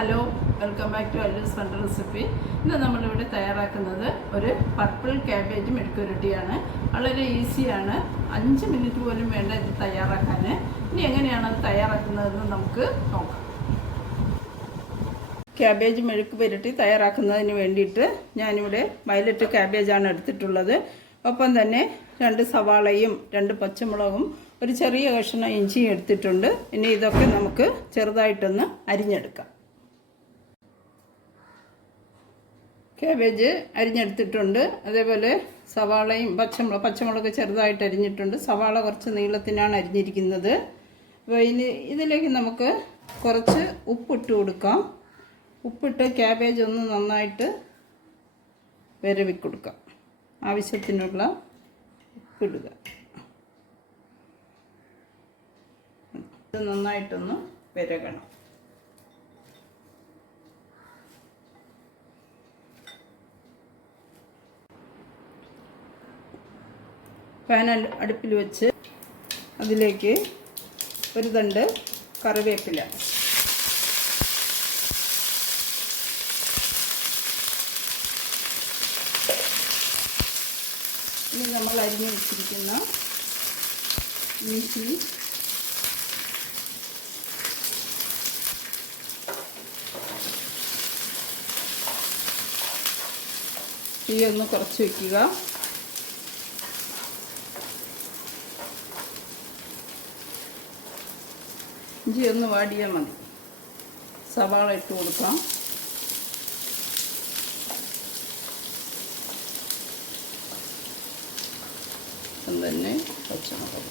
Hello welcome back to Allu's fund recipe ഇന്ന് നമ്മളിവിടെ തയ്യാറാക്കുന്നത് ഒരു പർപ്പിൾ ക്യാബേജ് മെഴുക്കുരുട്ടിയാണ്. വളരെ ഈസിയാണ് അഞ്ച് മിനിറ്റ് പോലും വേണ്ട ഇത് തയ്യാറാക്കാൻ ഇനി എങ്ങനെയാണ് അത് തയ്യാറാക്കുന്നതെന്ന് നമുക്ക് നോക്കാം. ക്യാബേജ് മെഴുക്ക് പുരട്ടി തയ്യാറാക്കുന്നതിന് വേണ്ടിയിട്ട് ഞാനിവിടെ വയലറ്റ് ക്യാബേജാണ് എടുത്തിട്ടുള്ളത്. ഒപ്പം തന്നെ രണ്ട് സവാളയും രണ്ട് പച്ചമുളകും ഒരു ചെറിയ കഷ്ണം ഇഞ്ചിയും എടുത്തിട്ടുണ്ട്. ഇനി ഇതൊക്കെ നമുക്ക് ചെറുതായിട്ടൊന്ന് അരിഞ്ഞെടുക്കാം. ക്യാബേജ് അരിഞ്ഞെടുത്തിട്ടുണ്ട്. അതേപോലെ സവാളയും പച്ചമുളക് പച്ചമുളക് ചെറുതായിട്ട് അരിഞ്ഞിട്ടുണ്ട്. സവാള കുറച്ച് നീളത്തിനാണ് അരിഞ്ഞിരിക്കുന്നത്. അപ്പോൾ ഇനി ഇതിലേക്ക് നമുക്ക് കുറച്ച് ഉപ്പിട്ട് കൊടുക്കാം. ഉപ്പിട്ട് ക്യാബേജ് ഒന്ന് നന്നായിട്ട് വിരവി ആവശ്യത്തിനുള്ള ഉപ്പിടുക. ഇത് നന്നായിട്ടൊന്ന് വിരകണം. പാൻ അടുപ്പിൽ വെച്ച് അതിലേക്ക് ഒരു തണ്ട് കറിവേപ്പില. ഇനി നമ്മൾ അരിഞ്ഞു വെച്ചിരിക്കുന്ന ഇഞ്ചി തീ ഒന്ന് കുറച്ച് വെക്കുക. ഇഞ്ചി ഒന്ന് വാടിയാൽ മതി. സവാള ഇട്ട് കൊടുക്കാം. തന്നെ പച്ചമുളക്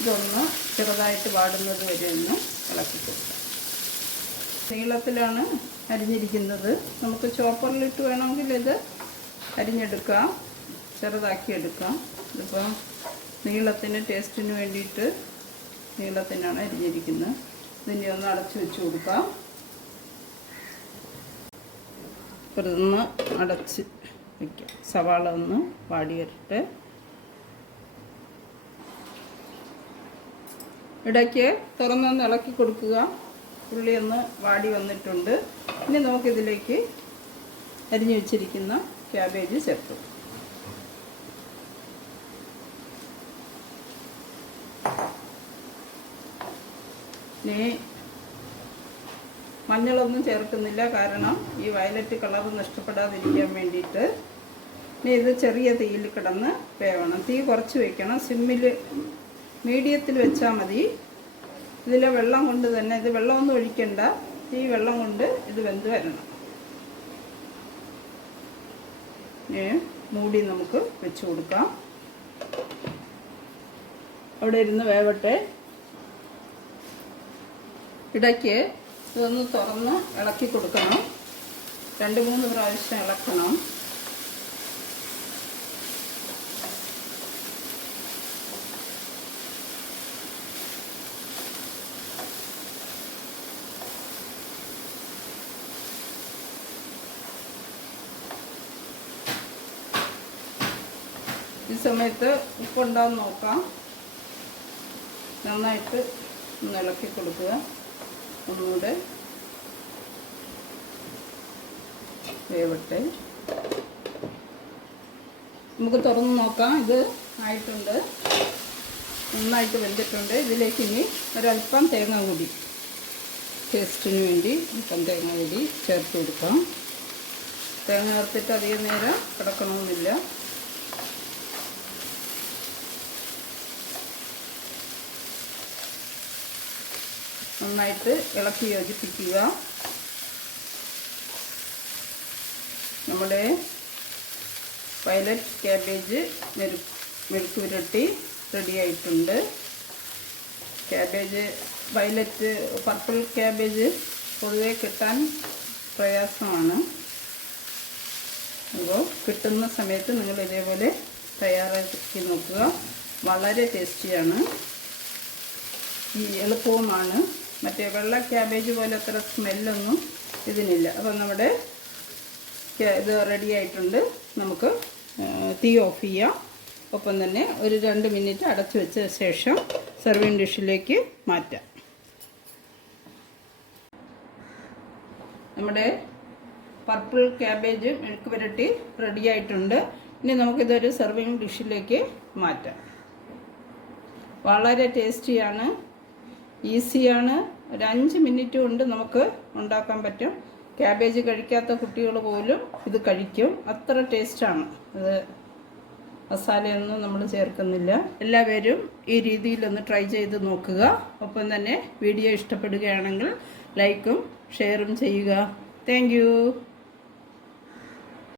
ഇതൊന്ന് ചെറുതായിട്ട് വാടുന്നത് വരെ ഒന്ന് ഇളക്കി കൊടുക്കാം. നീളത്തിലാണ് അരിഞ്ഞിരിക്കുന്നത്. നമുക്ക് ചോപ്പറിലിട്ട് വേണമെങ്കിൽ ഇത് അരിഞ്ഞെടുക്കാം. ചെറുതാക്കി എടുക്കാം. ഇതിപ്പം നീളത്തിന് ടേസ്റ്റിന് വേണ്ടിയിട്ട് നീളത്തിനാണ് അരിഞ്ഞിരിക്കുന്നത്. ഇതിന്റെ ഒന്ന് അടച്ചു വെച്ച് കൊടുക്കാം. ഇതൊന്ന് അടച്ച് വയ്ക്കാം സവാള ഒന്ന് വാടി വരട്ടെ ഇടയ്ക്ക് തുറന്നൊന്ന് ഇളക്കി കൊടുക്കുക. ഉള്ളി ഒന്ന് വാടി വന്നിട്ടുണ്ട്. ഇനി നമുക്കിതിലേക്ക് അരിഞ്ഞു വെച്ചിരിക്കുന്ന ക്യാബേജ് ചേർക്കും. ഇനി മഞ്ഞളൊന്നും ചേർക്കുന്നില്ല. കാരണം ഈ വയലറ്റ് കളർ നഷ്ടപ്പെടാതിരിക്കാൻ വേണ്ടിയിട്ട് ഇനി ഇത് ചെറിയ തീയിൽ കിടന്ന് വേവണം. തീ കുറച്ച് വയ്ക്കണം സിമ്മിൽ മീഡിയത്തിൽ വെച്ചാൽ മതി. ഇതിലെ വെള്ളം കൊണ്ട് തന്നെ ഇത് വെള്ളമൊന്നും ഒഴിക്കണ്ട. ഈ വെള്ളം കൊണ്ട് ഇത് വെന്ത് വരണം. മൂടി നമുക്ക് വെച്ച് കൊടുക്കാം. അവിടെ ഇരുന്ന് വേവട്ടെ. ഇടയ്ക്ക് ഇതൊന്ന് തുറന്ന് ഇളക്കി കൊടുക്കണം. രണ്ട് മൂന്ന് പ്രാവശ്യം ഇളക്കണം. ഈ സമയത്ത് ഉപ്പുണ്ടാന്ന് നോക്കാം. നന്നായിട്ട് ഒന്ന് ഇളക്കി കൊടുക്കുക. ഒന്നുകൂടെ വേവട്ടെ. നമുക്ക് തുറന്ന് നോക്കാം. ഇത് ആയിട്ടുണ്ട്. നന്നായിട്ട് വെന്തിട്ടുണ്ട്. ഇതിലേക്ക് ഇനി ഒരല്പം തേങ്ങ കൂടി. ടേസ്റ്റിന് വേണ്ടി അല്പം തേങ്ങ കൂടി ചേർത്ത് കൊടുക്കാം. തേങ്ങ ചേർത്തിട്ട് അധികം നേരം കിടക്കണമെന്നില്ല. നന്നായിട്ട് ഇളക്കി യോജിപ്പിക്കുക. നമ്മുടെ വയലറ്റ് ക്യാബേജ് മെരു മെഴുക്കുരുട്ടി റെഡി ആയിട്ടുണ്ട്. ക്യാബേജ് വയലറ്റ് പർപ്പിൾ ക്യാബേജ് പൊതുവെ കിട്ടാൻ പ്രയാസമാണ്. അപ്പോൾ കിട്ടുന്ന സമയത്ത് നിങ്ങൾ ഇതേപോലെ തയ്യാറാക്കി നോക്കുക. വളരെ ടേസ്റ്റിയാണ്. ഈ എളുപ്പവുമാണ്. മറ്റേ വെള്ള ക്യാബേജ് പോലെ അത്ര സ്മെല്ലൊന്നും ഇതിനില്ല. അപ്പോൾ നമ്മുടെ ഇത് റെഡി ആയിട്ടുണ്ട്. നമുക്ക് തീ ഓഫ് ചെയ്യാം. ഒപ്പം തന്നെ ഒരു രണ്ട് മിനിറ്റ് അടച്ചു വെച്ച ശേഷം സെർവിങ് ഡിഷിലേക്ക് മാറ്റാം. നമ്മുടെ പർപ്പിൾ ക്യാബേജ് മെഴുക്ക് പുരട്ടി റെഡി ആയിട്ടുണ്ട്. ഇനി നമുക്കിതൊരു സെർവിങ് ഡിഷിലേക്ക് മാറ്റാം. വളരെ ടേസ്റ്റിയാണ് ഈസിയാണ്. ഒരു അഞ്ച് മിനിറ്റ് കൊണ്ട് നമുക്ക് ഉണ്ടാക്കാൻ പറ്റും. ക്യാബേജ് കഴിക്കാത്ത കുട്ടികൾ പോലും ഇത് കഴിക്കും. അത്ര ടേസ്റ്റാണ്. ഇത് മസാലയൊന്നും നമ്മൾ ചേർക്കുന്നില്ല. എല്ലാവരും ഈ രീതിയിലൊന്ന് ട്രൈ ചെയ്ത് നോക്കുക. ഒപ്പം തന്നെ വീഡിയോ ഇഷ്ടപ്പെടുകയാണെങ്കിൽ ലൈക്കും ഷെയറും ചെയ്യുക. താങ്ക്